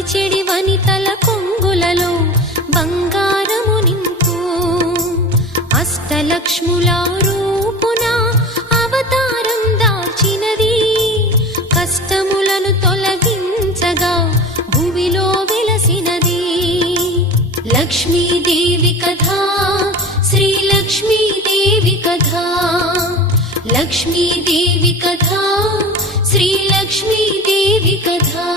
కొలిచెడి వనితల కొంగులలో బంగారము నింపు అష్టలక్ష్ముల రూపున అవతారం దాల్చినది కష్టములను తొలగించగా భూమిలో వెలసినది లక్ష్మీదేవి కథా శ్రీ లక్ష్మీదేవి కథా లక్ష్మీదేవి కథా శ్రీ లక్ష్మీదేవి కథా